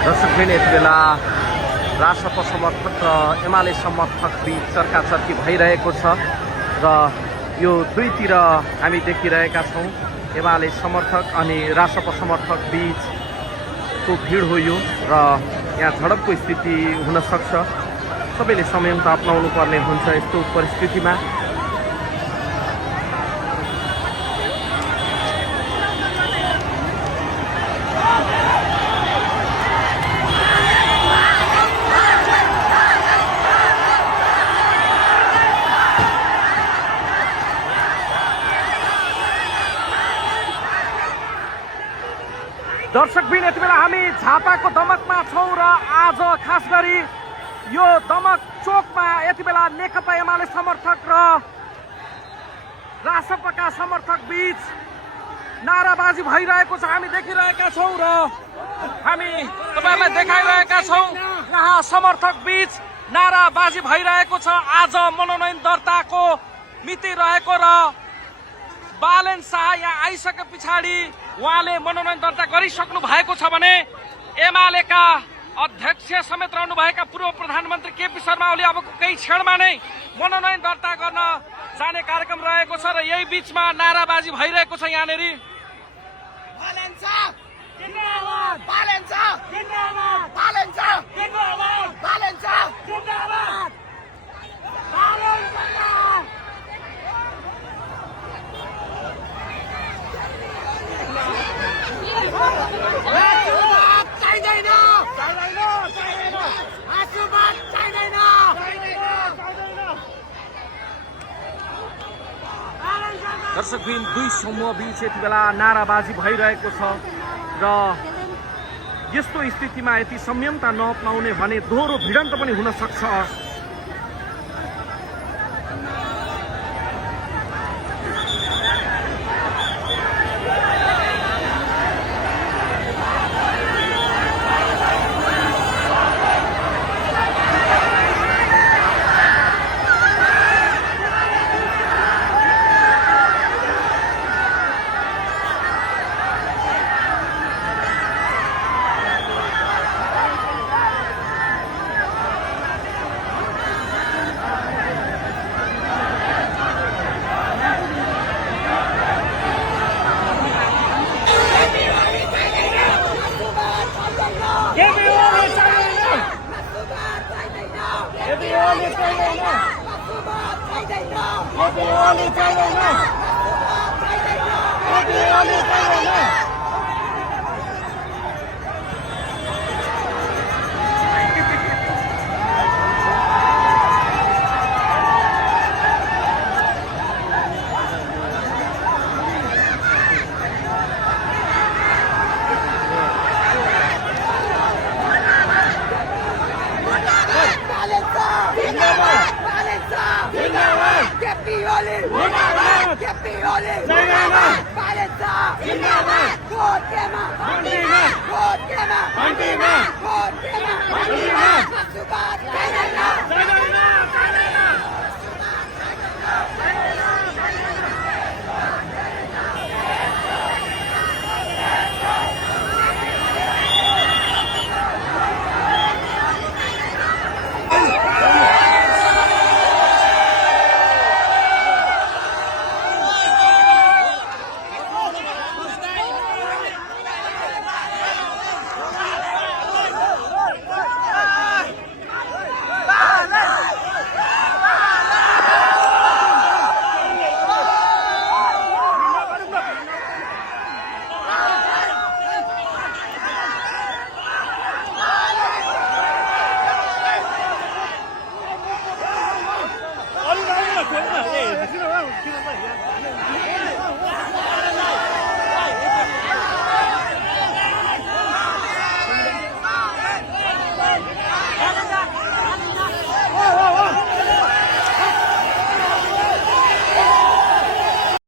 दर्शकबिन यति बेला रासपा समर्थक र एमाले समर्थक बीच चर्काचर्की भइरहेको छ र यो दुईतिर हामी देखिरहेका छौँ एमाले समर्थक अनि रासपा समर्थक बीचको भिड हो यो र यहाँ झडपको स्थिति हुन सक्छ। सबैले संयमता अपनाउनु पर्ने हुन्छ यस्तो परिस्थितिमा। दर्शकबिन यति बेला हामी झापाको दमकमा छौँ र आज खास गरी यो दमक चोकमा यति बेला नेकपा एमाले समर्थक र रासपाका समर्थक बीच नाराबाजी भइरहेको छ। हामी देखिरहेका छौँ र हामी तपाईहरुलाई देखाइरहेका छौँ यहाँ समर्थक बीच नाराबाजी भइरहेको छ। आज मनोनयन दर्ताको मिति रहेको र बालेन शाह यहाँ आइसके पछाडि उहाँले मनोनयन दर्ता गरिसक्नु भएको छ भने एमालेका अध्यक्ष समेत रहनुभएका पूर्व प्रधानमन्त्री केपी शर्मा ओली अब केही क्षणमा नै मनोनयन दर्ता गर्न जाने कार्यक्रम रहेको छ र यही बीचमा नाराबाजी भइरहेको छ। यहाँनेरि बालेन शाह जिन्दाबाद, बालेन शाह जिन्दाबाद, बालेन शाह जिन्दाबाद, बालेन शाह जिन्दाबाद, बालेन शाह दर्शकबिन दुई समूह बीच यति बेला नाराबाजी भइरहेको छ र यस्तो स्थितिमा यति संयमता नअपनाउने भने दोहोरो भिडन्त पनि हुन सक्छ।